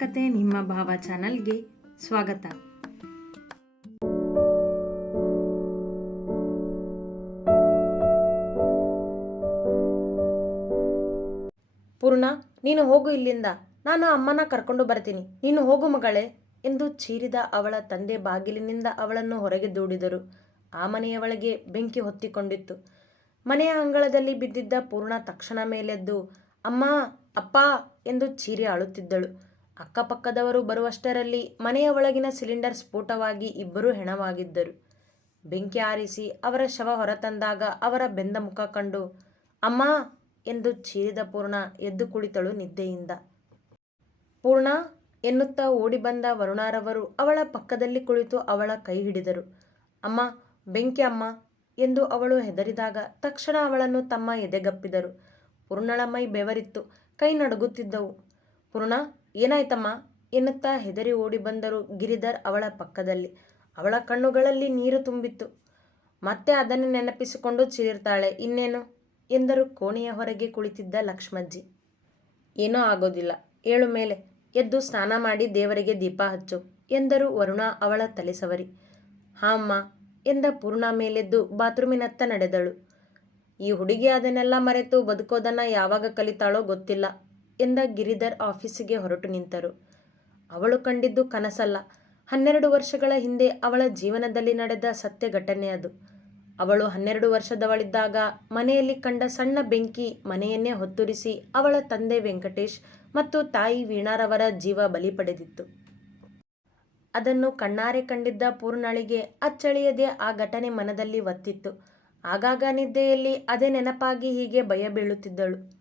ಕತೆ ನಿಮ್ಮ ಭಾವ ಚಾನಲ್ಗೆ ಸ್ವಾಗತ. ಪೂರ್ಣ, ನೀನು ಹೋಗು ಇಲ್ಲಿಂದ. ನಾನು ಅಮ್ಮನ ಕರ್ಕೊಂಡು ಬರ್ತೀನಿ. ನೀನು ಹೋಗು ಮಗಳೇ ಎಂದು ಚೀರಿದ ಅವಳ ತಂದೆ ಬಾಗಿಲಿನಿಂದ ಅವಳನ್ನು ಹೊರಗೆ ದೂಡಿದರು. ಆ ಮನೆಯ ಬೆಂಕಿ ಹೊತ್ತಿಕೊಂಡಿತ್ತು. ಮನೆಯ ಅಂಗಳದಲ್ಲಿ ಬಿದ್ದಿದ್ದ ಪೂರ್ಣ ತಕ್ಷಣ ಮೇಲೆದ್ದು, ಅಮ್ಮ, ಅಪ್ಪ ಎಂದು ಚೀರಿ ಅಳುತ್ತಿದ್ದಳು ಅಕ್ಕಪಕ್ಕದವರು ಬರುವಷ್ಟರಲ್ಲಿ ಮನೆಯ ಒಳಗಿನ ಸಿಲಿಂಡರ್ ಸ್ಫೋಟವಾಗಿ ಇಬ್ಬರೂ ಹೆಣವಾಗಿದ್ದರು. ಬೆಂಕಿ ಆರಿಸಿ ಅವರ ಶವ ಹೊರತಂದಾಗ ಅವರ ಬೆಂದ ಮುಖ ಕಂಡು, ಅಮ್ಮ! ಎಂದು ಚೀರಿದ ಪೂರ್ಣ ಎದ್ದು ಕುಳಿತಳು ನಿದ್ದೆಯಿಂದ. ಪೂರ್ಣ ಎನ್ನುತ್ತಾ ಓಡಿ ಬಂದ ವರುಣಾರವರು ಅವಳ ಪಕ್ಕದಲ್ಲಿ ಕುಳಿತು ಅವಳ ಕೈ ಹಿಡಿದರು. ಅಮ್ಮ, ಬೆಂಕಿ ಅಮ್ಮ! ಎಂದು ಅವಳು ಹೆದರಿದಾಗ ತಕ್ಷಣ ಅವಳನ್ನು ತಮ್ಮ ಎದೆಗಪ್ಪಿದರು. ಪೂರ್ಣಳ ಮೈ ಬೆವರಿತ್ತು, ಕೈ ನಡುಗುತ್ತಿದ್ದವು. ಪೂರ್ಣ ಏನಾಯ್ತಮ್ಮ? ಎನ್ನುತ್ತಾ ಹೆದರಿ ಓಡಿ ಬಂದರು ಗಿರಿಧರ್ ಅವಳ ಪಕ್ಕದಲ್ಲಿ. ಅವಳ ಕಣ್ಣುಗಳಲ್ಲಿ ನೀರು ತುಂಬಿತ್ತು. ಮತ್ತೆ ಅದನ್ನು ನೆನಪಿಸಿಕೊಂಡು ಚಿರಿರ್ತಾಳೆ, ಇನ್ನೇನು? ಎಂದರು ಕೋಣೆಯ ಹೊರಗೆ ಕುಳಿತಿದ್ದ ಲಕ್ಷ್ಮಜ್ಜಿ. ಏನೂ ಆಗೋದಿಲ್ಲ. ಏಳು ಮೇಲೆ. ಎದ್ದು ಸ್ನಾನ ಮಾಡಿ ದೇವರಿಗೆ ದೀಪ ಹಚ್ಚು, ಎಂದರು ವರುಣ ಅವಳ ತಲೆ ಸವರಿ. ಹಾ ಅಮ್ಮ, ಎಂದ ಪೂರ್ಣ ಮೇಲೆದ್ದು ಬಾತ್ರೂಮಿನತ್ತ ನಡೆದಳು. ಈ ಹುಡುಗಿ ಅದನ್ನೆಲ್ಲ ಮರೆತು ಬದುಕೋದನ್ನ ಯಾವಾಗ ಕಲಿತಾಳೋ ಗೊತ್ತಿಲ್ಲ. ಎಂದ ಗಿರಿಧರ್ ಆಫೀಸಿಗೆ ಹೊರಟು ನಿಂತರು. ಅವಳು ಕಂಡಿದ್ದು ಕನಸಲ್ಲ. ಹನ್ನೆರಡು ವರ್ಷಗಳ ಹಿಂದೆ ಅವಳ ಜೀವನದಲ್ಲಿ ನಡೆದ ಸತ್ಯ ಘಟನೆ ಅದು. ಅವಳು ಹನ್ನೆರಡು ವರ್ಷದವಳಿದ್ದಾಗ ಮನೆಯಲ್ಲಿ ಕಂಡ ಸಣ್ಣ ಬೆಂಕಿ ಮನೆಯನ್ನೇ ಹೊತ್ತುರಿಸಿ ಅವಳ ತಂದೆ ವೆಂಕಟೇಶ್ ಮತ್ತು ತಾಯಿ ವೀಣಾರವರ ಜೀವ ಬಲಿ ಪಡೆದಿತ್ತು. ಅದನ್ನು ಕಣ್ಣಾರೆ ಕಂಡಿದ್ದ ಪೂರ್ಣಳಿಗೆ ಅಚ್ಚಳಿಯದೆ ಆ ಘಟನೆ ಮನದಲ್ಲಿ ಒತ್ತಿತ್ತು. ಆಗಾಗ ನಿದ್ದೆಯಲ್ಲಿ ಅದೇ ನೆನಪಾಗಿ ಹೀಗೆ ಭಯ ಬೀಳುತ್ತಿದ್ದಳು.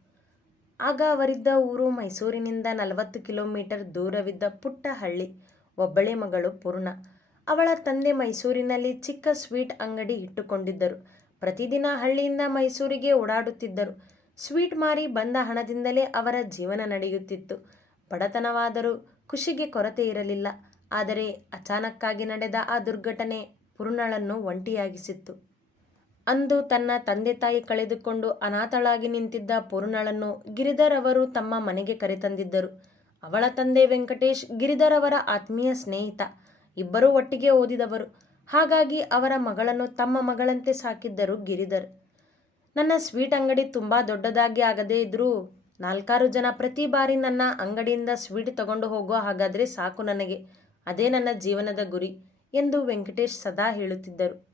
ಆಗ ಅವರಿದ್ದ ಊರು ಮೈಸೂರಿನಿಂದ ನಲವತ್ತು ಕಿಲೋಮೀಟರ್ ದೂರವಿದ್ದ ಪುಟ್ಟ ಹಳ್ಳಿ ಒಬ್ಬಳೆ ಮಗಳು ಪೂರ್ಣ. ಅವಳ ತಂದೆ ಮೈಸೂರಿನಲ್ಲಿ ಚಿಕ್ಕ ಸ್ವೀಟ್ ಅಂಗಡಿ ಇಟ್ಟುಕೊಂಡಿದ್ದರು. ಪ್ರತಿದಿನ ಹಳ್ಳಿಯಿಂದ ಮೈಸೂರಿಗೆ ಓಡಾಡುತ್ತಿದ್ದರು. ಸ್ವೀಟ್ ಮಾರಿ ಬಂದ ಹಣದಿಂದಲೇ ಅವರ ಜೀವನ ನಡೆಯುತ್ತಿತ್ತು. ಬಡತನವಾದರೂ ಖುಷಿಗೆ ಕೊರತೆ ಇರಲಿಲ್ಲ. ಆದರೆ ಅಚಾನಕ್ಕಾಗಿ ನಡೆದ ಆ ದುರ್ಘಟನೆ ಪೂರ್ಣಳನ್ನು ಒಂಟಿಯಾಗಿಸಿತ್ತು. ಅಂದು ತನ್ನ ತಂದೆ ತಾಯಿ ಕಳೆದುಕೊಂಡು ಅನಾಥಳಾಗಿ ನಿಂತಿದ್ದ ಪೂರ್ಣಳನ್ನು ಗಿರಿಧರ್ ಅವರು ತಮ್ಮ ಮನೆಗೆ ಕರೆತಂದಿದ್ದರು. ಅವಳ ತಂದೆ ವೆಂಕಟೇಶ್ ಗಿರಿಧರ್ ಅವರ ಆತ್ಮೀಯ ಸ್ನೇಹಿತ. ಇಬ್ಬರೂ ಒಟ್ಟಿಗೆ ಓದಿದವರು. ಹಾಗಾಗಿ ಅವರ ಮಗಳನ್ನು ತಮ್ಮ ಮಗಳಂತೆ ಸಾಕಿದ್ದರು ಗಿರಿಧರ್. ನನ್ನ ಸ್ವೀಟ್ ಅಂಗಡಿ ತುಂಬ ದೊಡ್ಡದಾಗಿ ಆಗದೇ ಇದ್ರೂ ನಾಲ್ಕಾರು ಜನ ಪ್ರತಿ ಬಾರಿ ನನ್ನ ಅಂಗಡಿಯಿಂದ ಸ್ವೀಟ್ ತಗೊಂಡು ಹೋಗೋ ಹಾಗಾದರೆ ಸಾಕು ನನಗೆ. ಅದೇ ನನ್ನ ಜೀವನದ ಗುರಿ ಎಂದು ವೆಂಕಟೇಶ್ ಸದಾ ಹೇಳುತ್ತಿದ್ದರು.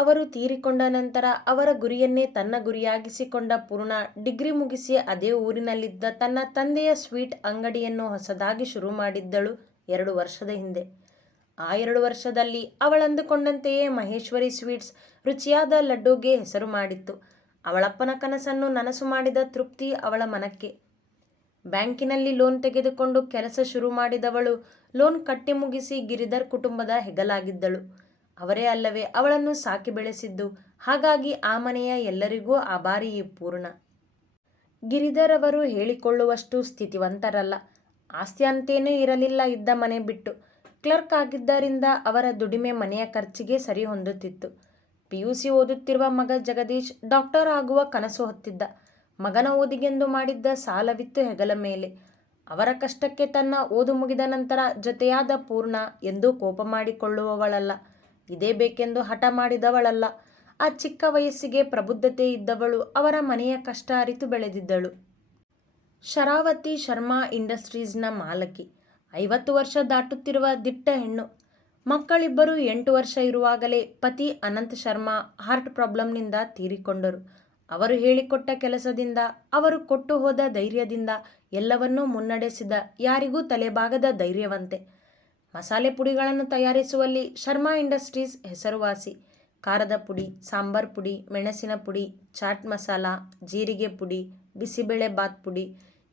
ಅವರು ತೀರಿಕೊಂಡ ನಂತರ ಅವರ ಗುರಿಯನ್ನೇ ತನ್ನ ಗುರಿಯಾಗಿಸಿಕೊಂಡ ಪೂರ್ಣ ಡಿಗ್ರಿ ಮುಗಿಸಿ ಅದೇ ಊರಿನಲ್ಲಿದ್ದ ತನ್ನ ತಂದೆಯ ಸ್ವೀಟ್ ಅಂಗಡಿಯನ್ನು ಹೊಸದಾಗಿ ಶುರು ಮಾಡಿದ್ದಳು ಎರಡು ವರ್ಷದ ಹಿಂದೆ. ಆ ಎರಡು ವರ್ಷದಲ್ಲಿ ಅವಳಂದುಕೊಂಡಂತೆಯೇ ಮಹೇಶ್ವರಿ ಸ್ವೀಟ್ಸ್ ರುಚಿಯಾದ ಲಡ್ಡುಗೆ ಹೆಸರು ಮಾಡಿತ್ತು. ಅವಳಪ್ಪನ ಕನಸನ್ನು ನನಸು ಮಾಡಿದ ತೃಪ್ತಿ ಅವಳ ಮನಕ್ಕೆ. ಬ್ಯಾಂಕಿನಲ್ಲಿ ಲೋನ್ ತೆಗೆದುಕೊಂಡು ಕೆಲಸ ಶುರು ಮಾಡಿದವಳು ಲೋನ್ ಕಟ್ಟಿ ಮುಗಿಸಿ ಗಿರಿಧರ್ ಕುಟುಂಬದ ಹೆಗಲಾಗಿದ್ದಳು. ಅವರೇ ಅಲ್ಲವೇ ಅವಳನ್ನು ಸಾಕಿ ಬೆಳೆಸಿದ್ದು. ಹಾಗಾಗಿ ಆ ಮನೆಯ ಎಲ್ಲರಿಗೂ ಆ ಈ ಪೂರ್ಣ. ಗಿರಿಧರ್ ಅವರು ಹೇಳಿಕೊಳ್ಳುವಷ್ಟು ಸ್ಥಿತಿವಂತರಲ್ಲ. ಆಸ್ತಿ ಅಂತೇನೂ ಇರಲಿಲ್ಲ ಇದ್ದ ಮನೆ ಬಿಟ್ಟು. ಕ್ಲರ್ಕ್ ಆಗಿದ್ದರಿಂದ ಅವರ ದುಡಿಮೆ ಮನೆಯ ಖರ್ಚಿಗೆ ಸರಿ ಹೊಂದುತ್ತಿತ್ತು. ಪಿ ಯು ಸಿ ಓದುತ್ತಿರುವ ಮಗ ಜಗದೀಶ್ ಡಾಕ್ಟರ್ ಆಗುವ ಕನಸು ಹೊತ್ತಿದ್ದ. ಮಗನ ಓದಿಗೆಂದು ಮಾಡಿದ್ದ ಸಾಲವಿತ್ತು ಹೆಗಲ ಮೇಲೆ. ಅವರ ಕಷ್ಟಕ್ಕೆ ತನ್ನ ಓದು ಮುಗಿದ ನಂತರ ಜೊತೆಯಾದ ಪೂರ್ಣ ಎಂದೂ ಕೋಪ ಮಾಡಿಕೊಳ್ಳುವವಳಲ್ಲ. ಇದೇ ಬೇಕೆಂದು ಹಠ ಮಾಡಿದವಳಲ್ಲ. ಆ ಚಿಕ್ಕ ವಯಸ್ಸಿಗೆ ಪ್ರಬುದ್ಧತೆ ಇದ್ದವಳು ಅವರ ಮನೆಯ ಕಷ್ಟ ಅರಿತು ಬೆಳೆದಿದ್ದಳು. ಶರಾವತಿ ಶರ್ಮಾ ಇಂಡಸ್ಟ್ರೀಸ್ನ ಮಾಲಕಿ. ಐವತ್ತು ವರ್ಷ ದಾಟುತ್ತಿರುವ ದಿಟ್ಟ ಹೆಣ್ಣು. ಮಕ್ಕಳಿಬ್ಬರು ಎಂಟು ವರ್ಷ ಇರುವಾಗಲೇ ಪತಿ ಅನಂತ್ ಶರ್ಮಾ ಹಾರ್ಟ್ ಪ್ರಾಬ್ಲಮ್ನಿಂದ ತೀರಿಕೊಂಡರು. ಅವರು ಹೇಳಿಕೊಟ್ಟ ಕೆಲಸದಿಂದ, ಅವರು ಕೊಟ್ಟು ಹೋದ ಧೈರ್ಯದಿಂದ ಎಲ್ಲವನ್ನೂ ಮುನ್ನಡೆಸಿದ ಯಾರಿಗೂ ತಲೆಬಾಗದ ಧೈರ್ಯವಂತೆ. ಮಸಾಲೆ ಪುಡಿಗಳನ್ನು ತಯಾರಿಸುವಲ್ಲಿ ಶರ್ಮಾ ಇಂಡಸ್ಟ್ರೀಸ್ ಹೆಸರುವಾಸಿ. ಖಾರದ ಪುಡಿ, ಸಾಂಬಾರ್ ಪುಡಿ, ಮೆಣಸಿನ ಪುಡಿ, ಚಾಟ್ ಮಸಾಲ, ಜೀರಿಗೆ ಪುಡಿ, ಬಿಸಿಬೇಳೆ ಬಾತ್ ಪುಡಿ,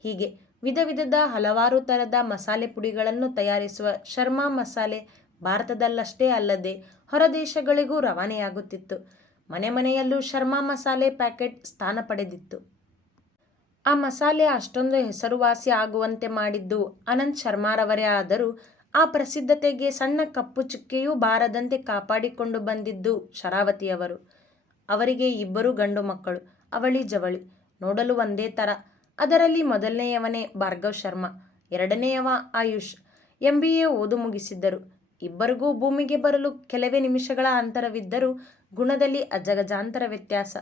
ಹೀಗೆ ವಿಧ ವಿಧದ ಹಲವಾರು ಥರದ ಮಸಾಲೆ ಪುಡಿಗಳನ್ನು ತಯಾರಿಸುವ ಶರ್ಮಾ ಮಸಾಲೆ ಭಾರತದಲ್ಲಷ್ಟೇ ಅಲ್ಲದೆ ಹೊರದೇಶಗಳಿಗೂ ರವಾನೆಯಾಗುತ್ತಿತ್ತು. ಮನೆ ಮನೆಯಲ್ಲೂ ಶರ್ಮಾ ಮಸಾಲೆ ಪ್ಯಾಕೆಟ್ ಸ್ಥಾನ ಪಡೆದಿತ್ತು. ಆ ಮಸಾಲೆ ಅಷ್ಟೊಂದು ಹೆಸರುವಾಸಿ ಆಗುವಂತೆ ಮಾಡಿದ್ದು ಅನಂತ್ ಶರ್ಮಾರವರೇ ಆದರೂ ಆ ಪ್ರಸಿದ್ಧತೆಗೆ ಸಣ್ಣ ಕಪ್ಪು ಚುಕ್ಕೆಯೂ ಬಾರದಂತೆ ಕಾಪಾಡಿಕೊಂಡು ಬಂದಿದ್ದು ಶರಾವತಿಯವರು. ಅವರಿಗೆ ಇಬ್ಬರು ಗಂಡು ಮಕ್ಕಳು, ಅವಳಿ ಜವಳಿ. ನೋಡಲು ಒಂದೇ ಥರ. ಅದರಲ್ಲಿ ಮೊದಲನೆಯವನೇ ಭಾರ್ಗವ್ ಶರ್ಮಾ, ಎರಡನೆಯವ ಆಯುಷ್. ಎಂ ಬಿ ಎ ಓದು ಮುಗಿಸಿದ್ದರು. ಇಬ್ಬರಿಗೂ ಭೂಮಿಗೆ ಬರಲು ಕೆಲವೇ ನಿಮಿಷಗಳ ಅಂತರವಿದ್ದರೂ ಗುಣದಲ್ಲಿ ಅಜಗಜಾಂತರ ವ್ಯತ್ಯಾಸ.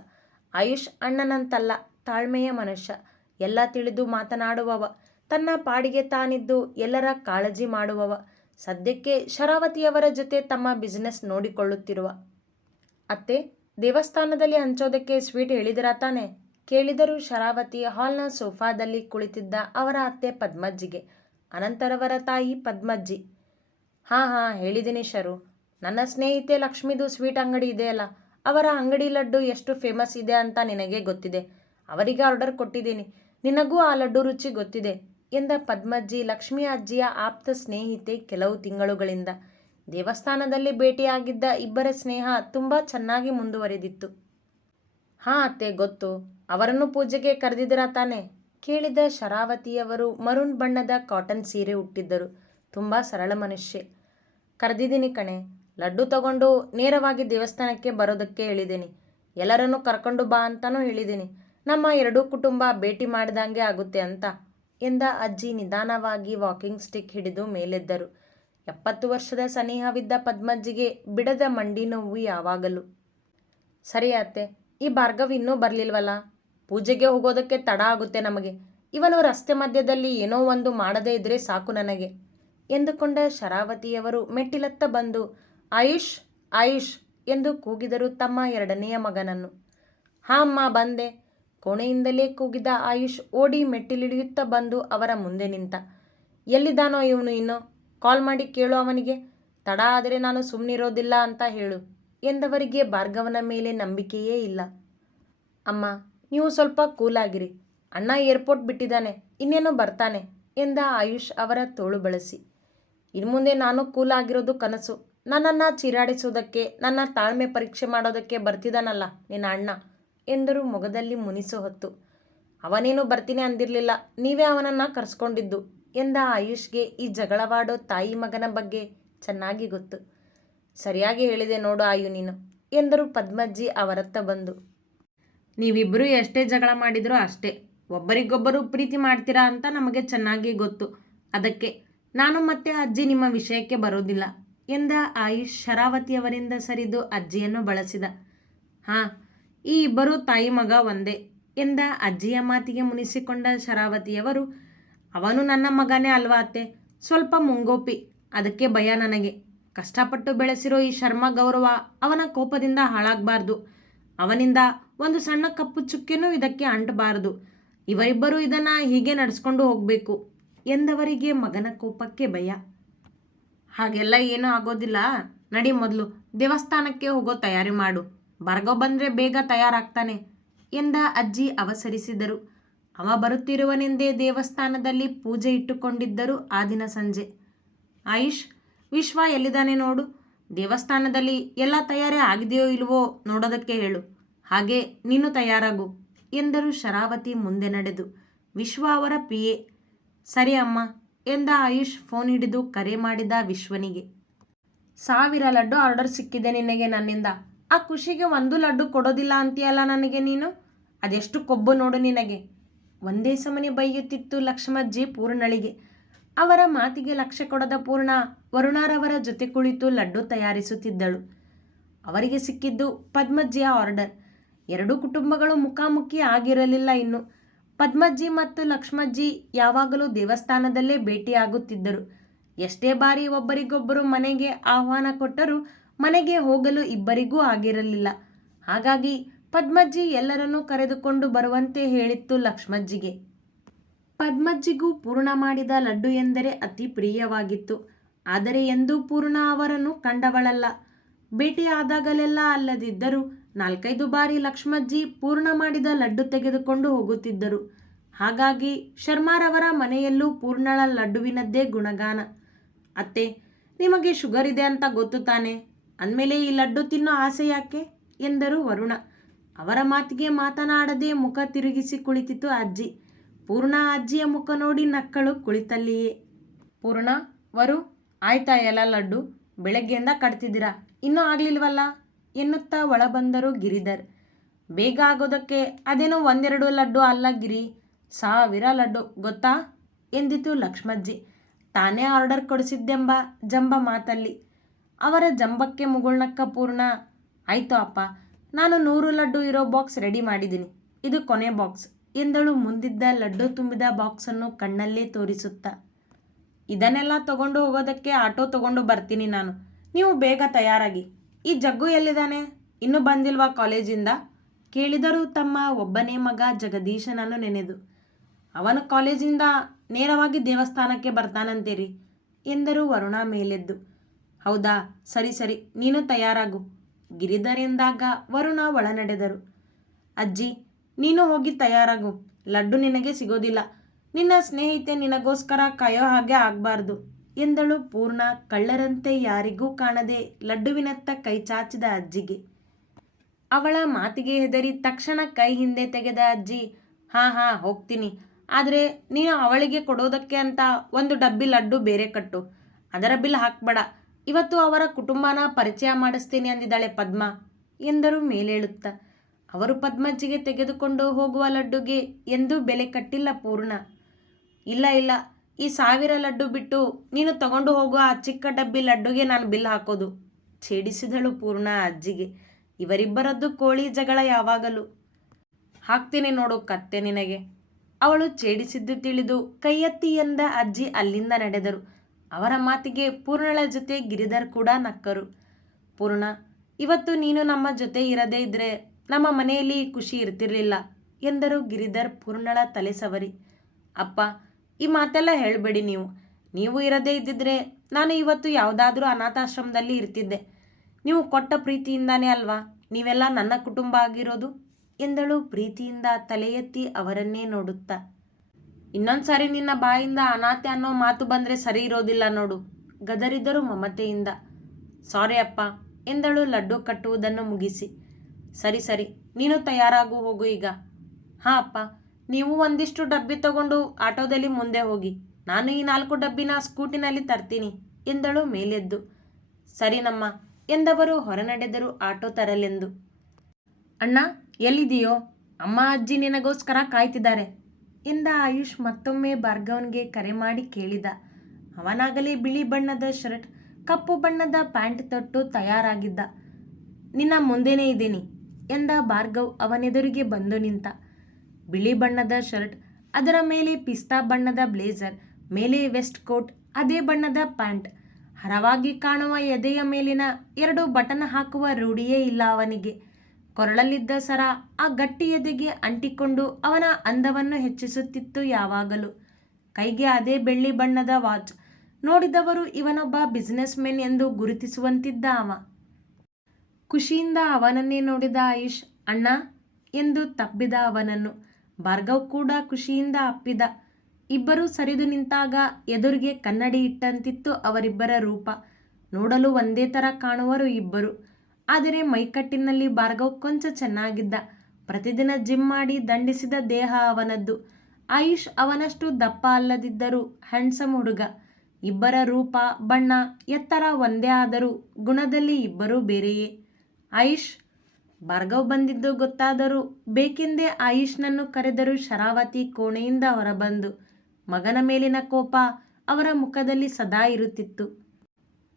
ಆಯುಷ್ ಅಣ್ಣನಂತಲ್ಲ, ತಾಳ್ಮೆಯ ಮನುಷ್ಯ. ಎಲ್ಲ ತಿಳಿದು ಮಾತನಾಡುವವ. ತನ್ನ ಪಾಡಿಗೆ ತಾನಿದ್ದು ಎಲ್ಲರ ಕಾಳಜಿ ಮಾಡುವವ. ಸದ್ಯಕ್ಕೆ ಶರಾವತಿಯವರ ಜೊತೆ ತಮ್ಮ ಬಿಸ್ನೆಸ್ ನೋಡಿಕೊಳ್ಳುತ್ತಿರುವ. ಅತ್ತೆ, ದೇವಸ್ಥಾನದಲ್ಲಿ ಹಂಚೋದಕ್ಕೆ ಸ್ವೀಟ್ ಹೇಳಿದರಾ ತಾನೆ? ಕೇಳಿದರು ಶರಾವತಿ ಹಾಲ್ನ ಸೋಫಾದಲ್ಲಿ ಕುಳಿತಿದ್ದ ಅವರ ಅತ್ತೆ ಪದ್ಮಜ್ಜಿಗೆ. ಅನಂತರವರ ತಾಯಿ ಪದ್ಮಜ್ಜಿ. ಹಾಂ ಹಾಂ ಹೇಳಿದ್ದೀನಿ ಶರು. ನನ್ನ ಸ್ನೇಹಿತೆ ಲಕ್ಷ್ಮಿದು ಸ್ವೀಟ್ ಅಂಗಡಿ ಇದೆಯಲ್ಲ, ಅವರ ಅಂಗಡಿ ಲಡ್ಡು ಎಷ್ಟು ಫೇಮಸ್ ಇದೆ ಅಂತ ನಿನಗೆ ಗೊತ್ತಿದೆ. ಅವರಿಗೆ ಆರ್ಡರ್ ಕೊಟ್ಟಿದ್ದೀನಿ. ನಿನಗೂ ಆ ಲಡ್ಡು ರುಚಿ ಗೊತ್ತಿದೆ. ಎಂದ ಪದ್ಮಜ್ಜಿ ಲಕ್ಷ್ಮಿ ಅಜ್ಜಿಯ ಆಪ್ತ ಸ್ನೇಹಿತೆ ಕೆಲವು ತಿಂಗಳುಗಳಿಂದ. ದೇವಸ್ಥಾನದಲ್ಲಿ ಭೇಟಿಯಾಗಿದ್ದ ಇಬ್ಬರ ಸ್ನೇಹ ತುಂಬ ಚೆನ್ನಾಗಿ ಮುಂದುವರೆದಿತ್ತು. ಹಾಂ ಅತ್ತೆ, ಗೊತ್ತು. ಅವರನ್ನು ಪೂಜೆಗೆ ಕರೆದಿದ್ದೀರಾ ತಾನೆ? ಕೇಳಿದ ಶರಾವತಿಯವರು ಮರೂನ್ ಬಣ್ಣದ ಕಾಟನ್ ಸೀರೆ ಉಟ್ಟಿದ್ದರು. ತುಂಬ ಸರಳ ಮನುಷ್ಯೆ. ಕರೆದಿದ್ದೀನಿ ಕಣೆ. ಲಡ್ಡು ತಗೊಂಡು ನೇರವಾಗಿ ದೇವಸ್ಥಾನಕ್ಕೆ ಬರೋದಕ್ಕೆ ಹೇಳಿದ್ದೀನಿ. ಎಲ್ಲರನ್ನು ಕರ್ಕೊಂಡು ಬಾ ಅಂತಲೂ ಹೇಳಿದ್ದೀನಿ. ನಮ್ಮ ಎರಡೂ ಕುಟುಂಬ ಭೇಟಿ ಮಾಡಿದಂಗೆ ಆಗುತ್ತೆ ಅಂತ. ಎಂದ ಅಜ್ಜಿ ನಿಧಾನವಾಗಿ ವಾಕಿಂಗ್ ಸ್ಟಿಕ್ ಹಿಡಿದು ಮೇಲೆದ್ದರು. ಎಪ್ಪತ್ತು ವರ್ಷದ ಸನಿಹವಿದ್ದ ಪದ್ಮಜ್ಜಿಗೆ ಬಿಡದ ಮಂಡಿ ನೋವು ಯಾವಾಗಲೂ. ಸರಿ ಅತ್ತೆ, ಈ ಭಾರ್ಗವ್ ಇನ್ನೂ ಬರಲಿಲ್ವಲ್ಲ? ಪೂಜೆಗೆ ಹೋಗೋದಕ್ಕೆ ತಡ ಆಗುತ್ತೆ ನಮಗೆ. ಇವನು ರಸ್ತೆ ಮಧ್ಯದಲ್ಲಿ ಏನೋ ಒಂದು ಮಾಡದೇ ಇದ್ರೆ ಸಾಕು ನನಗೆ. ಎಂದುಕೊಂಡ ಶರಾವತಿಯವರು ಮೆಟ್ಟಿಲತ್ತ ಬಂದು, ಆಯುಷ್ ಆಯುಷ್ ಎಂದು ಕೂಗಿದರು ತಮ್ಮ ಎರಡನೆಯ ಮಗನನ್ನು. ಹಾ ಅಮ್ಮ, ಬಂದೆ. ಕೋಣೆಯಿಂದಲೇ ಕೂಗಿದ ಆಯುಷ್ ಓಡಿ ಮೆಟ್ಟಿಲಿಳಿಯುತ್ತಾ ಬಂದು ಅವರ ಮುಂದೆ ನಿಂತ. ಎಲ್ಲಿದ್ದಾನೋ ಇವನು ಇನ್ನು? ಕಾಲ್ ಮಾಡಿ ಕೇಳು ಅವನಿಗೆ. ತಡ ಆದರೆ ನಾನು ಸುಮ್ಮನಿರೋದಿಲ್ಲ ಅಂತ ಹೇಳು ಎಂದವರಿಗೆ ಭಾರ್ಗವನ ಮೇಲೆ ನಂಬಿಕೆಯೇ ಇಲ್ಲ. ಅಮ್ಮ, ನೀವು ಸ್ವಲ್ಪ ಕೂಲಾಗಿರಿ. ಅಣ್ಣ ಏರ್ಪೋರ್ಟ್ ಬಿಟ್ಟಿದ್ದಾನೆ. ಇನ್ನೇನೋ ಬರ್ತಾನೆ ಎಂದ ಆಯುಷ್ ಅವರ ತೋಳು ಬಳಸಿ. ಇನ್ಮುಂದೆ ನಾನು ಕೂಲಾಗಿರೋದು ಕನಸು. ನನ್ನನ್ನು ಚೀರಾಡಿಸೋದಕ್ಕೆ, ನನ್ನ ತಾಳ್ಮೆ ಪರೀಕ್ಷೆ ಮಾಡೋದಕ್ಕೆ ಬರ್ತಿದ್ದಾನಲ್ಲ ನಿನ್ನ ಅಣ್ಣ. ಎಂದರು ಮೊಗದಲ್ಲಿ ಮುನಿಸು ಹೊತ್ತು. ಅವನೇನು ಬರ್ತೀನಿ ಅಂದಿರಲಿಲ್ಲ. ನೀವೇ ಅವನನ್ನು ಕರೆಸ್ಕೊಂಡಿದ್ದು ಎಂದ ಆಯುಷ್ಗೆ ಈ ಜಗಳವಾಡೋ ತಾಯಿ ಮಗನ ಬಗ್ಗೆ ಚೆನ್ನಾಗಿ ಗೊತ್ತು. ಸರಿಯಾಗಿ ಹೇಳಿದೆ ನೋಡು ಆಯು ನೀನು ಎಂದರು ಪದ್ಮಜ್ಜಿ ಅವರತ್ತ ಬಂದು. ನೀವಿಬ್ಬರೂ ಎಷ್ಟೇ ಜಗಳ ಮಾಡಿದರೂ ಅಷ್ಟೇ. ಒಬ್ಬರಿಗೊಬ್ಬರು ಪ್ರೀತಿ ಮಾಡ್ತೀರಾ ಅಂತ ನಮಗೆ ಚೆನ್ನಾಗಿ ಗೊತ್ತು. ಅದಕ್ಕೆ ನಾನು ಮತ್ತೆ ಅಜ್ಜಿ ನಿಮ್ಮ ವಿಷಯಕ್ಕೆ ಬರೋದಿಲ್ಲ ಎಂದ ಆಯುಷ್ ಶರಾವತಿಯವರಿಂದ ಸರಿದು ಅಜ್ಜಿಯನ್ನು ಬಳಸಿದ. ಹಾಂ ಈ ಇಬ್ಬರು ತಾಯಿ ಮಗ ಒಂದೇ ಎಂದ ಅಜ್ಜಿಯ ಮಾತಿಗೆ ಮುನಿಸಿಕೊಂಡ ಶರಾವತಿಯವರು, ಅವನು ನನ್ನ ಮಗನೇ ಅಲ್ವಾ ಅತ್ತೆ? ಸ್ವಲ್ಪ ಮುಂಗೋಪಿ, ಅದಕ್ಕೆ ಭಯ ನನಗೆ. ಕಷ್ಟಪಟ್ಟು ಬೆಳೆಸಿರೋ ಈ ಶರ್ಮ ಗೌರವ ಅವನ ಕೋಪದಿಂದ ಹಾಳಾಗಬಾರ್ದು. ಅವನಿಂದ ಒಂದು ಸಣ್ಣ ಕಪ್ಪು ಚುಕ್ಕಿನೂ ಇದಕ್ಕೆ ಅಂಟಬಾರದು. ಇವರಿಬ್ಬರು ಇದನ್ನು ಹೀಗೆ ನಡೆಸ್ಕೊಂಡು ಹೋಗಬೇಕು ಎಂದವರಿಗೆ ಮಗನ ಕೋಪಕ್ಕೆ ಭಯ. ಹಾಗೆಲ್ಲ ಏನೂ ಆಗೋದಿಲ್ಲ. ನಡಿ ಮೊದಲು ದೇವಸ್ಥಾನಕ್ಕೆ ಹೋಗೋ ತಯಾರಿ ಮಾಡು. ಬರ್ಗೋ ಬಂದರೆ ಬೇಗ ತಯಾರಾಗ್ತಾನೆ ಎಂದ ಅಜ್ಜಿ ಅವಸರಿಸಿದರು. ಅವ ಬರುತ್ತಿರುವನೆಂದೇ ದೇವಸ್ಥಾನದಲ್ಲಿ ಪೂಜೆ ಇಟ್ಟುಕೊಂಡಿದ್ದರು ಆ ದಿನ ಸಂಜೆ. ಆಯುಷ್, ವಿಶ್ವ ಎಲ್ಲಿದ್ದಾನೆ ನೋಡು. ದೇವಸ್ಥಾನದಲ್ಲಿ ಎಲ್ಲ ತಯಾರಿ ಆಗಿದೆಯೋ ಇಲ್ವೋ ನೋಡೋದಕ್ಕೆ ಹೇಳು. ಹಾಗೆ ನೀನು ತಯಾರಾಗು ಎಂದರು ಶರಾವತಿ ಮುಂದೆ ನಡೆದು. ವಿಶ್ವ ಅವರ ಪಿ ಎ ಸರಿ ಅಮ್ಮ ಎಂದ ಆಯುಷ್ ಫೋನ್ ಹಿಡಿದು ಕರೆ ಮಾಡಿದ ವಿಶ್ವನಿಗೆ. ಸಾವಿರ ಲಡ್ಡು ಆರ್ಡರ್ ಸಿಕ್ಕಿದೆ ನಿನಗೆ ನನ್ನಿಂದ. ಆ ಖುಷಿಗೆ ಒಂದು ಲಡ್ಡು ಕೊಡೋದಿಲ್ಲ ಅಂತೀಯಲ್ಲ ನನಗೆ ನೀನು? ಅದೆಷ್ಟು ಕೊಬ್ಬು ನೋಡು ನಿನಗೆ. ಒಂದೇ ಸಮನೆ ಬೈಯುತ್ತಿತ್ತು ಲಕ್ಷ್ಮಜ್ಜಿ ಪೂರ್ಣಳಿಗೆ. ಅವರ ಮಾತಿಗೆ ಲಕ್ಷ್ಯ ಕೊಡದ ಪೂರ್ಣ ವರುಣಾರವರ ಜೊತೆ ಕುಳಿತು ಲಡ್ಡು ತಯಾರಿಸುತ್ತಿದ್ದಳು. ಅವರಿಗೆ ಸಿಕ್ಕಿದ್ದು ಪದ್ಮಜ್ಜಿಯ ಆರ್ಡರ್. ಎರಡೂ ಕುಟುಂಬಗಳು ಮುಖಾಮುಖಿ ಆಗಿರಲಿಲ್ಲ ಇನ್ನು. ಪದ್ಮಜ್ಜಿ ಮತ್ತು ಲಕ್ಷ್ಮಜ್ಜಿ ಯಾವಾಗಲೂ ದೇವಸ್ಥಾನದಲ್ಲೇ ಭೇಟಿಯಾಗುತ್ತಿದ್ದರು. ಎಷ್ಟೇ ಬಾರಿ ಒಬ್ಬರಿಗೊಬ್ಬರು ಮನೆಗೆ ಆಹ್ವಾನ ಕೊಟ್ಟರೂ ಮನೆಗೆ ಹೋಗಲು ಇಬ್ಬರಿಗೂ ಆಗಿರಲಿಲ್ಲ. ಹಾಗಾಗಿ ಪದ್ಮಜ್ಜಿ ಎಲ್ಲರನ್ನೂ ಕರೆದುಕೊಂಡು ಬರುವಂತೆ ಹೇಳಿತ್ತು ಲಕ್ಷ್ಮಜ್ಜಿಗೆ. ಪದ್ಮಜ್ಜಿಗೂ ಪೂರ್ಣ ಮಾಡಿದ ಲಡ್ಡು ಎಂದರೆ ಅತಿ ಪ್ರಿಯವಾಗಿತ್ತು. ಆದರೆ ಎಂದೂ ಪೂರ್ಣ ಅವರನ್ನು ಕಂಡವಳಲ್ಲ. ಭೇಟಿಯಾದಾಗಲೆಲ್ಲ ಅಲ್ಲದಿದ್ದರೂ ನಾಲ್ಕೈದು ಬಾರಿ ಲಕ್ಷ್ಮಜ್ಜಿ ಪೂರ್ಣ ಮಾಡಿದ ಲಡ್ಡು ತೆಗೆದುಕೊಂಡು ಹೋಗುತ್ತಿದ್ದರು. ಹಾಗಾಗಿ ಶರ್ಮಾರವರ ಮನೆಯಲ್ಲೂ ಪೂರ್ಣಳ ಲಡ್ಡುವಿನದ್ದೇ ಗುಣಗಾನ. ಅತ್ತೆ, ನಿಮಗೆ ಶುಗರ್ ಇದೆ ಅಂತ ಗೊತ್ತು ತಾನೆ? ಅಂದಮೇಲೆ ಈ ಲಡ್ಡು ತಿನ್ನೋ ಆಸೆ ಯಾಕೆ? ಎಂದರು ವರುಣ. ಅವರ ಮಾತಿಗೆ ಮಾತನಾಡದೆ ಮುಖ ತಿರುಗಿಸಿ ಕುಳಿತಿತು ಅಜ್ಜಿ. ಪೂರ್ಣ ಅಜ್ಜಿಯ ಮುಖ ನೋಡಿ ನಕ್ಕಳು ಕುಳಿತಲ್ಲಿಯೇ. ಪೂರ್ಣ, ವರು, ಆಯ್ತಾ ಎಲ್ಲ ಲಡ್ಡು? ಬೆಳಗ್ಗೆಯಿಂದ ಕಟ್ತಿದ್ದೀರಾ? ಇನ್ನೂ ಆಗಲಿಲ್ವಲ್ಲ? ಎನ್ನುತ್ತಾ ಒಳ ಬಂದರು ಗಿರಿಧರ್. ಬೇಗ ಆಗೋದಕ್ಕೆ ಅದೇನೋ ಒಂದೆರಡು ಲಡ್ಡು ಅಲ್ಲ ಗಿರಿ. ಸಾವಿರ ಲಡ್ಡು, ಗೊತ್ತಾ? ಎಂದಿತು ಲಕ್ಷ್ಮಜ್ಜಿ. ತಾನೇ ಆರ್ಡರ್ ಕೊಡಿಸಿದ್ದೆಂಬ ಜಂಬ ಮಾತಲ್ಲಿ. ಅವರ ಜಂಬಕ್ಕೆ ಮುಗುಳ್ನಕ್ಕ ಪೂರ್ಣ. ಆಯ್ತು ಅಪ್ಪ, ನಾನು ನೂರು ಲಡ್ಡು ಇರೋ ಬಾಕ್ಸ್ ರೆಡಿ ಮಾಡಿದ್ದೀನಿ. ಇದು ಕೊನೆ ಬಾಕ್ಸ್. ಎಂದಳು ಮುಂದಿದ್ದ ಲಡ್ಡು ತುಂಬಿದ ಬಾಕ್ಸನ್ನು ಕಣ್ಣಲ್ಲೇ ತೋರಿಸುತ್ತಾ. ಇದನ್ನೆಲ್ಲ ತಗೊಂಡು ಹೋಗೋದಕ್ಕೆ ಆಟೋ ತಗೊಂಡು ಬರ್ತೀನಿ ನಾನು. ನೀವು ಬೇಗ ತಯಾರಾಗಿ. ಈ ಜಗ್ಗು ಎಲ್ಲಿದ್ದಾನೆ? ಇನ್ನೂ ಬಂದಿಲ್ವಾ ಕಾಲೇಜಿಂದ? ಕೇಳಿದರೂ ತಮ್ಮ ಒಬ್ಬನೇ ಮಗ ಜಗದೀಶನನ್ನು ನೆನೆದು. ಅವನು ಕಾಲೇಜಿಂದ ನೇರವಾಗಿ ದೇವಸ್ಥಾನಕ್ಕೆ ಬರ್ತಾನಂತೀರಿ, ಎಂದರು ವರುಣ ಮೇಲೆದ್ದು. ಹೌದಾ? ಸರಿ ಸರಿ. ನೀನು ತಯಾರಾಗು. ಗಿರಿಧರೆಂದಾಗ ವರುಣ ಒಳ ನಡೆದರು ಅಜ್ಜಿ, ನೀನು ಹೋಗಿ ತಯಾರಾಗು. ಲಡ್ಡು ನಿನಗೆ ಸಿಗೋದಿಲ್ಲ. ನಿನ್ನ ಸ್ನೇಹಿತೆ ನಿನಗೋಸ್ಕರ ಕಾಯೋ ಹಾಗೆ ಆಗಬಾರ್ದು ಎಂದಳು ಪೂರ್ಣ. ಕಳ್ಳರಂತೆ ಯಾರಿಗೂ ಕಾಣದೆ ಲಡ್ಡುವಿನತ್ತ ಕೈ ಚಾಚಿದ ಅಜ್ಜಿಗೆ. ಅವಳ ಮಾತಿಗೆ ಹೆದರಿ ತಕ್ಷಣ ಕೈ ಹಿಂದೆ ತೆಗೆದ ಅಜ್ಜಿ, ಹಾಂ ಹಾಂ, ಹೋಗ್ತೀನಿ. ಆದರೆ ನೀನು ಅವಳಿಗೆ ಕೊಡೋದಕ್ಕೆ ಅಂತ ಒಂದು ಡಬ್ಬಿ ಲಡ್ಡು ಬೇರೆ ಕಟ್ಟು. ಅದರ ಬಿಲ್ ಹಾಕ್ಬೇಡ. ಇವತ್ತು ಅವರ ಕುಟುಂಬನ ಪರಿಚಯ ಮಾಡಿಸ್ತೀನಿ ಅಂದಿದ್ದಾಳೆ ಪದ್ಮ, ಎಂದರು ಮೇಲೇಳುತ್ತಾ. ಅವರು ಪದ್ಮಜ್ಜಿಗೆ ತೆಗೆದುಕೊಂಡು ಹೋಗುವ ಲಡ್ಡುಗೆ ಎಂದೂ ಬೆಲೆ ಕಟ್ಟಿಲ್ಲ ಪೂರ್ಣ. ಇಲ್ಲ ಇಲ್ಲ, ಈ ಸಾವಿರ ಲಡ್ಡು ಬಿಟ್ಟು ನೀನು ತಗೊಂಡು ಹೋಗುವ ಆ ಚಿಕ್ಕ ಡಬ್ಬಿ ಲಡ್ಡುಗೆ ನಾನು ಬಿಲ್ ಹಾಕೋದು, ಛೇಡಿಸಿದಳು ಪೂರ್ಣ ಅಜ್ಜಿಗೆ. ಇವರಿಬ್ಬರದ್ದು ಕೋಳಿ ಜಗಳ ಯಾವಾಗಲೂ. ಹಾಕ್ತೀನಿ ನೋಡು ಕತ್ತೆ ನಿನಗೆ. ಅವಳು ಛೇಡಿಸಿದ್ದು ತಿಳಿದು ಕೈಯತ್ತಿ ಎಂದ ಅಜ್ಜಿ ಅಲ್ಲಿಂದ ನಡೆದರು. ಅವರ ಮಾತಿಗೆ ಪೂರ್ಣಳ ಜೊತೆ ಗಿರಿಧರ್ ಕೂಡ ನಕ್ಕರು. ಪೂರ್ಣ, ಇವತ್ತು ನೀನು ನಮ್ಮ ಜೊತೆ ಇರದೇ ಇದ್ರೆ ನಮ್ಮ ಮನೆಯಲ್ಲಿ ಖುಷಿ ಇರ್ತಿರ್ಲಿಲ್ಲ ಎಂದರು ಗಿರಿಧರ್ ಪೂರ್ಣಳ ತಲೆ ಸವರಿ. ಅಪ್ಪ, ಈ ಮಾತೆಲ್ಲ ಹೇಳಬೇಡಿ ನೀವು. ನೀವು ಇರದೇ ಇದ್ದಿದ್ರೆ ನಾನು ಇವತ್ತು ಯಾವುದಾದ್ರೂ ಅನಾಥಾಶ್ರಮದಲ್ಲಿ ಇರ್ತಿದ್ದೆ. ನೀವು ಕೊಟ್ಟ ಪ್ರೀತಿಯಿಂದಾನೇ ಅಲ್ವಾ? ನೀವೆಲ್ಲ ನನ್ನ ಕುಟುಂಬ ಆಗಿರೋದು? ಎಂದಳು ಪ್ರೀತಿಯಿಂದ ತಲೆ ಎತ್ತಿ ಅವರನ್ನೇ ನೋಡುತ್ತಾ. ಇನ್ನೊಂದ್ಸಾರಿ ನಿನ್ನ ಬಾಯಿಂದ ಅನಾಥೆ ಅನ್ನೋ ಮಾತು ಬಂದರೆ ಸರಿ ಇರೋದಿಲ್ಲ ನೋಡು. ಗದರಿದ್ದರು ಮಮತೆಯಿಂದ. ಸಾರಿ ಅಪ್ಪ, ಎಂದಳು ಲಡ್ಡು ಕಟ್ಟುವುದನ್ನು ಮುಗಿಸಿ. ಸರಿ ಸರಿ, ನೀನು ತಯಾರಾಗು, ಹೋಗು ಈಗ. ಹಾಂ, ಅಪ್ಪ, ನೀವು ಒಂದಿಷ್ಟು ಡಬ್ಬಿ ತಗೊಂಡು ಆಟೋದಲ್ಲಿ ಮುಂದೆ ಹೋಗಿ. ನಾನು ಈ ನಾಲ್ಕು ಡಬ್ಬಿನ ಸ್ಕೂಟಿನಲ್ಲಿ ತರ್ತೀನಿ, ಎಂದಳು ಮೇಲೆದ್ದು. ಸರಿನಮ್ಮ ಎಂದವರು ಹೊರನಡೆದರು ಆಟೋ ತರಲೆಂದು. ಅಣ್ಣ ಎಲ್ಲಿದೆಯೋ ಅಮ್ಮ, ಅಜ್ಜಿ ನಿನಗೋಸ್ಕರ ಕಾಯ್ತಿದ್ದಾರೆ. ಎಂದ ಆಯುಷ್ ಮತ್ತೊಮ್ಮೆ ಭಾರ್ಗವನ್ಗೆ ಕರೆ ಮಾಡಿ ಕೇಳಿದ. ಅವನಾಗಲೇ ಬಿಳಿ ಬಣ್ಣದ ಶರ್ಟ್, ಕಪ್ಪು ಬಣ್ಣದ ಪ್ಯಾಂಟ್ ತೊಟ್ಟು ತಯಾರಾಗಿದ್ದ. ನಿನ್ನ ಮುಂದೆನೇ ಇದ್ದೀನಿ ಎಂದ ಭಾರ್ಗವ್ ಅವನೆದುರಿಗೆ ಬಂದು ನಿಂತ. ಬಿಳಿ ಬಣ್ಣದ ಶರ್ಟ್, ಅದರ ಮೇಲೆ ಪಿಸ್ತಾ ಬಣ್ಣದ ಬ್ಲೇಸರ್ ಮೇಲೆ ವೆಸ್ಟ್ ಕೋಟ್, ಅದೇ ಬಣ್ಣದ ಪ್ಯಾಂಟ್. ಹರವಾಗಿ ಕಾಣುವ ಎದೆಯ ಮೇಲಿನ ಎರಡು ಬಟನ್ ಹಾಕುವ ರೂಢಿಯೇ ಇಲ್ಲ ಅವನಿಗೆ. ಕೊರಳಲ್ಲಿದ್ದ ಸರ ಆ ಗಟ್ಟಿ ಎದೆಗೆ ಅಂಟಿಕೊಂಡು ಅವನ ಅಂದವನ್ನು ಹೆಚ್ಚಿಸುತ್ತಿತ್ತು ಯಾವಾಗಲೂ. ಕೈಗೆ ಅದೇ ಬೆಳ್ಳಿ ಬಣ್ಣದ ವಾಚ್. ನೋಡಿದವರು ಇವನೊಬ್ಬ ಬಿಸ್ನೆಸ್ ಮೆನ್ ಎಂದು ಗುರುತಿಸುವಂತಿದ್ದ ಅವ. ಖುಷಿಯಿಂದ ಅವನನ್ನೇ ನೋಡಿದ ಆಯುಷ್, ಅಣ್ಣ ಎಂದು ತಪ್ಪಿದ ಅವನನ್ನು. ಭಾರ್ಗವ್ ಕೂಡ ಖುಷಿಯಿಂದ ಅಪ್ಪಿದ. ಇಬ್ಬರೂ ಸರಿದು ನಿಂತಾಗ ಎದುರಿಗೆ ಕನ್ನಡಿ ಇಟ್ಟಂತಿತ್ತು ಅವರಿಬ್ಬರ ರೂಪ. ನೋಡಲು ಒಂದೇ ಥರ ಕಾಣುವರು ಇಬ್ಬರು. ಆದರೆ ಮೈಕಟ್ಟಿನಲ್ಲಿ ಭಾರ್ಗವ್ ಕೊಂಚ ಚೆನ್ನಾಗಿದ್ದ. ಪ್ರತಿದಿನ ಜಿಮ್ ಮಾಡಿ ದಂಡಿಸಿದ ದೇಹ ಅವನದ್ದು. ಆಯುಷ್ ಅವನಷ್ಟು ದಪ್ಪ ಅಲ್ಲದಿದ್ದರೂ ಹ್ಯಾಂಡ್ಸಮ್ ಹುಡುಗ. ಇಬ್ಬರ ರೂಪ, ಬಣ್ಣ, ಎತ್ತರ ಒಂದೇ ಆದರೂ ಗುಣದಲ್ಲಿ ಇಬ್ಬರೂ ಬೇರೆಯೇ. ಆಯುಷ್, ಭಾರ್ಗವ್ ಬಂದಿದ್ದು ಗೊತ್ತಾದರೂ ಬೇಕೆಂದೇ ಆಯುಷ್ನನ್ನು ಕರೆದರು ಶರಾವತಿ ಕೋಣೆಯಿಂದ ಹೊರಬಂದು ಮಗನ ಮೇಲಿನ ಕೋಪ ಅವರ ಮುಖದಲ್ಲಿ ಸದಾ ಇರುತ್ತಿತ್ತು.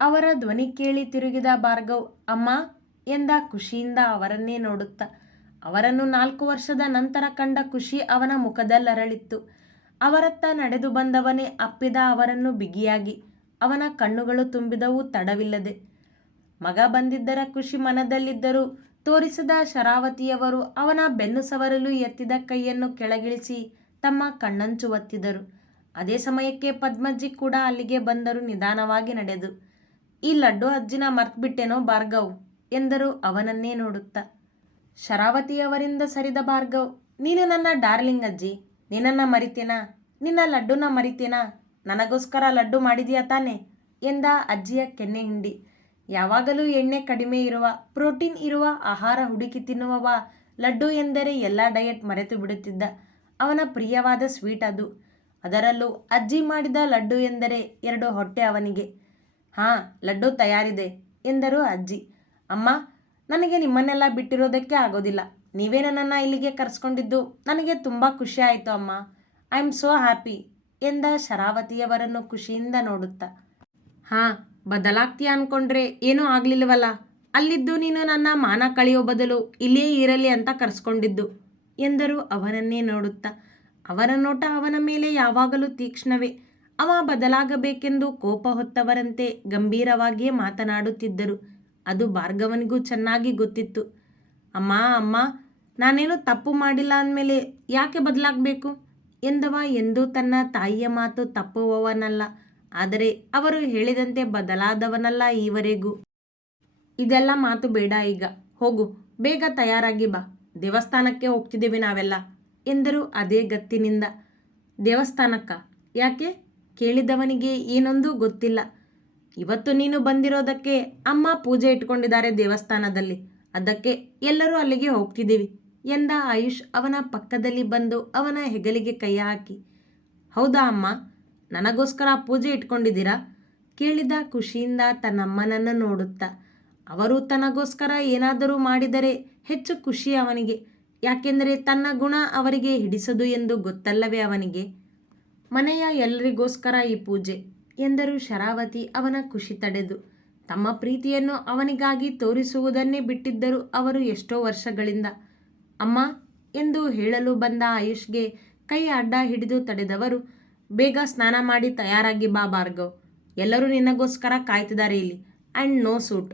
ಅವರ ಧ್ವನಿ ಕೇಳಿ ತಿರುಗಿದ ಭಾರ್ಗವ್, ಅಮ್ಮ ಎಂದ ಖುಷಿಯಿಂದ ಅವರನ್ನೇ ನೋಡುತ್ತಾ. ಅವರನ್ನು ನಾಲ್ಕು ವರ್ಷದ ನಂತರ ಕಂಡ ಖುಷಿ ಅವನ ಮುಖದಲ್ಲರಳಿತ್ತು. ಅವರತ್ತ ನಡೆದು ಬಂದವನೇ ಅಪ್ಪಿದ ಅವರನ್ನು ಬಿಗಿಯಾಗಿ. ಅವನ ಕಣ್ಣುಗಳು ತುಂಬಿದವು ತಡವಿಲ್ಲದೆ. ಮಗ ಬಂದಿದ್ದರ ಖುಷಿ ಮನದಲ್ಲಿದ್ದರೂ ತೋರಿಸಿದ ಶರಾವತಿಯವರು ಅವನ ಬೆನ್ನು ಸವರಲು ಎತ್ತಿದ ಕೈಯನ್ನು ಕೆಳಗಿಳಿಸಿ ತಮ್ಮ ಕಣ್ಣಂಚು ಒತ್ತಿದರು. ಅದೇ ಸಮಯಕ್ಕೆ ಪದ್ಮಜ್ಜಿ ಕೂಡ ಅಲ್ಲಿಗೆ ಬಂದರು ನಿಧಾನವಾಗಿ ನಡೆದು, ಈ ಲಡ್ಡು ಅಜ್ಜಿನ ಮರ್ತ್ಬಿಟ್ಟೆನೋ ಭಾರ್ಗವ್. ಎಂದರು ಅವನನ್ನೇ ನೋಡುತ್ತಾ. ಶರಾವತಿಯವರಿಂದ ಸರಿದ ಭಾರ್ಗವ್, ನೀನು ನನ್ನ ಡಾರ್ಲಿಂಗ್ ಅಜ್ಜಿ, ನಿನ್ನನ್ನು ಮರಿತೇನಾ, ನಿನ್ನ ಲಡ್ಡುನ ಮರಿತೇನಾ, ನನಗೋಸ್ಕರ ಲಡ್ಡು ಮಾಡಿದೀಯಾ ತಾನೆ ಎಂದ ಅಜ್ಜಿಯ ಕೆನ್ನೆ ಹಿಂಡಿ. ಯಾವಾಗಲೂ ಎಣ್ಣೆ ಕಡಿಮೆ ಇರುವ, ಪ್ರೋಟೀನ್ ಇರುವ ಆಹಾರ ಹುಡುಕಿ ತಿನ್ನುವವ ಲಡ್ಡು ಎಂದರೆ ಎಲ್ಲ ಡಯಟ್ ಮರೆತು ಬಿಡುತ್ತಿದ್ದ ಅವನ ಪ್ರಿಯವಾದ ಸ್ವೀಟ್ ಅದು. ಅದರಲ್ಲೂ ಅಜ್ಜಿ ಮಾಡಿದ ಲಡ್ಡು ಎಂದರೆ ಎರಡು ಹೊಟ್ಟೆ ಅವನಿಗೆ. ಹಾಂ, ಲಡ್ಡು ತಯಾರಿದೆ ಎಂದರು ಅಜ್ಜಿ. ಅಮ್ಮ, ನನಗೆ ನಿಮ್ಮನ್ನೆಲ್ಲ ಬಿಟ್ಟಿರೋದಕ್ಕೆ ಆಗೋದಿಲ್ಲ. ನೀವೇ ನನ್ನನ್ನು ಇಲ್ಲಿಗೆ ಕರೆಸ್ಕೊಂಡಿದ್ದು ನನಗೆ ತುಂಬ ಖುಷಿ ಆಯಿತು ಅಮ್ಮ. ಐ ಆಮ್ ಸೋ ಹ್ಯಾಪಿ ಎಂದ ಶರಾವತಿಯವರನ್ನು ಖುಷಿಯಿಂದ ನೋಡುತ್ತಾ. ಹಾಂ, ಬದಲಾಗ್ತೀಯ ಅಂದ್ಕೊಂಡ್ರೆ ಏನೂ ಆಗಲಿಲ್ಲವಲ್ಲ ಅಲ್ಲಿದ್ದು ನೀನು ನನ್ನ ಮಾನ ಕಳೆಯೋ ಬದಲು ಇಲ್ಲೇ ಇರಲಿ ಅಂತ ಕರೆಸ್ಕೊಂಡಿದ್ದು ಎಂದರು ಅವನನ್ನೇ ನೋಡುತ್ತಾ. ಅವರ ನೋಟ ಅವನ ಮೇಲೆ ಯಾವಾಗಲೂ ತೀಕ್ಷ್ಣವೇ. ಅವ ಬದಲಾಗಬೇಕೆಂದು ಕೋಪ ಹೊತ್ತವರಂತೆ ಗಂಭೀರವಾಗಿಯೇ ಮಾತನಾಡುತ್ತಿದ್ದರು. ಅದು ಭಾರ್ಗವನಿಗೂ ಚೆನ್ನಾಗಿ ಗೊತ್ತಿತ್ತು. ಅಮ್ಮ ಅಮ್ಮ, ನಾನೇನು ತಪ್ಪು ಮಾಡಿಲ್ಲ ಅಂದಮೇಲೆ ಯಾಕೆ ಬದಲಾಗಬೇಕು? ಎಂದವ ಎಂದೂ ತನ್ನ ತಾಯಿಯ ಮಾತು ತಪ್ಪುವವನಲ್ಲ. ಆದರೆ ಅವರು ಹೇಳಿದಂತೆ ಬದಲಾದವನಲ್ಲ ಈವರೆಗೂ. ಇದೆಲ್ಲ ಮಾತು ಬೇಡ ಈಗ. ಹೋಗು, ಬೇಗ ತಯಾರಾಗಿ ಬಾ. ದೇವಸ್ಥಾನಕ್ಕೆ ಹೋಗ್ತಿದ್ದೇವೆ ನಾವೆಲ್ಲ, ಎಂದರು ಅದೇ ಗತ್ತಿನಿಂದ. ದೇವಸ್ಥಾನಕ್ಕ? ಯಾಕೆ? ಕೇಳಿದವನಿಗೆ ಏನೊಂದೂ ಗೊತ್ತಿಲ್ಲ. ಇವತ್ತು ನೀನು ಬಂದಿರೋದಕ್ಕೆ ಅಮ್ಮ ಪೂಜೆ ಇಟ್ಕೊಂಡಿದ್ದಾರೆ ದೇವಸ್ಥಾನದಲ್ಲಿ. ಅದಕ್ಕೆ ಎಲ್ಲರೂ ಅಲ್ಲಿಗೆ ಹೋಗ್ತಿದ್ದೀವಿ. ಎಂದ ಆಯುಷ್ ಅವನ ಪಕ್ಕದಲ್ಲಿ ಬಂದು ಅವನ ಹೆಗಲಿಗೆ ಕೈ ಹಾಕಿ, ಹೌದಾ ಅಮ್ಮ, ನನಗೋಸ್ಕರ ಪೂಜೆ ಇಟ್ಕೊಂಡಿದ್ದೀರಾ? ಕೇಳಿದ ಖುಷಿಯಿಂದ ತನ್ನಮ್ಮನನ್ನು ನೋಡುತ್ತಾ, ಅವರು ತನಗೋಸ್ಕರ ಏನಾದರೂ ಮಾಡಿದರೆ ಹೆಚ್ಚು ಖುಷಿ ಅವನಿಗೆ. ಯಾಕೆಂದರೆ ತನ್ನ ಗುಣ ಅವರಿಗೆ ಹಿಡಿಸದು ಎಂದು ಗೊತ್ತಲ್ಲವೇ ಅವನಿಗೆ? ಮನೆಯ ಎಲ್ಲರಿಗೋಸ್ಕರ ಈ ಪೂಜೆ. ಎಂದರು ಶರಾವತಿ ಅವನ ಖುಷಿ ತಡೆದು. ತಮ್ಮ ಪ್ರೀತಿಯನ್ನು ಅವನಿಗಾಗಿ ತೋರಿಸುವುದನ್ನೇ ಬಿಟ್ಟಿದ್ದರು ಅವರು ಎಷ್ಟೋ ವರ್ಷಗಳಿಂದ, ಅಮ್ಮ ಎಂದು ಹೇಳಲು ಬಂದ ಆಯುಷ್ಗೆ ಕೈ ಅಡ್ಡ ಹಿಡಿದು ತಡೆದವರು, ಬೇಗ ಸ್ನಾನ ಮಾಡಿ ತಯಾರಾಗಿ ಬಾ ಭಾರ್ಗವ್. ಎಲ್ಲರೂ ನಿನಗೋಸ್ಕರ ಕಾಯ್ತಿದ್ದಾರೆ ಇಲ್ಲಿ. And no suit.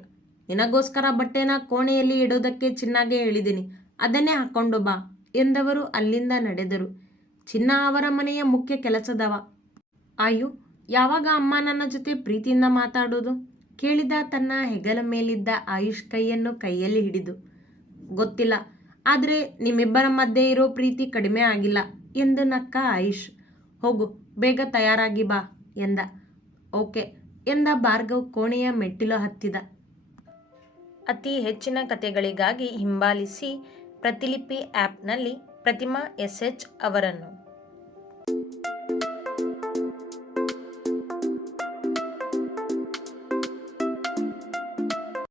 ನಿನಗೋಸ್ಕರ ಬಟ್ಟೆನ ಕೋಣೆಯಲ್ಲಿ ಇಡೋದಕ್ಕೆ ಚಿನ್ನಾಗೆ ಹೇಳಿದ್ದೀನಿ ಅದನ್ನೇ ಹಾಕ್ಕೊಂಡು ಬಾ ಎಂದವರು ಅಲ್ಲಿಂದ ನಡೆದರು. ಚಿನ್ನ ಅವರ ಮನೆಯ ಮುಖ್ಯ ಕೆಲಸದವ. ಆಯು ಯಾವಾಗ ಅಮ್ಮ ನನ್ನ ಜೊತೆ ಪ್ರೀತಿಯಿಂದ ಮಾತಾಡೋದು? ಕೇಳಿದ ತನ್ನ ಹೆಗಲ ಮೇಲಿದ್ದ ಆಯುಷ್ ಕೈಯನ್ನು ಕೈಯಲ್ಲಿ ಹಿಡಿದು, ಗೊತ್ತಿಲ್ಲ, ಆದರೆ ನಿಮ್ಮಿಬ್ಬರ ಮಧ್ಯೆ ಇರೋ ಪ್ರೀತಿ ಕಡಿಮೆ ಆಗಿಲ್ಲ ಎಂದು ನಕ್ಕ ಆಯುಷ್, ಹೋಗು, ಬೇಗ ತಯಾರಾಗಿ ಬಾ ಎಂದ. ಓಕೆ ಎಂದ ಭಾರ್ಗವ್ ಕೋಣೆಯ ಮೆಟ್ಟಿಲು ಹತ್ತಿದ. ಅತಿ ಹೆಚ್ಚಿನ ಕಥೆಗಳಿಗಾಗಿ ಹಿಂಬಾಲಿಸಿ ಪ್ರತಿಲಿಪಿ ಆ್ಯಪ್ನಲ್ಲಿ ಪ್ರತಿಮಾ ಎಸ್ ಎಚ್ ಅವರನ್ನು.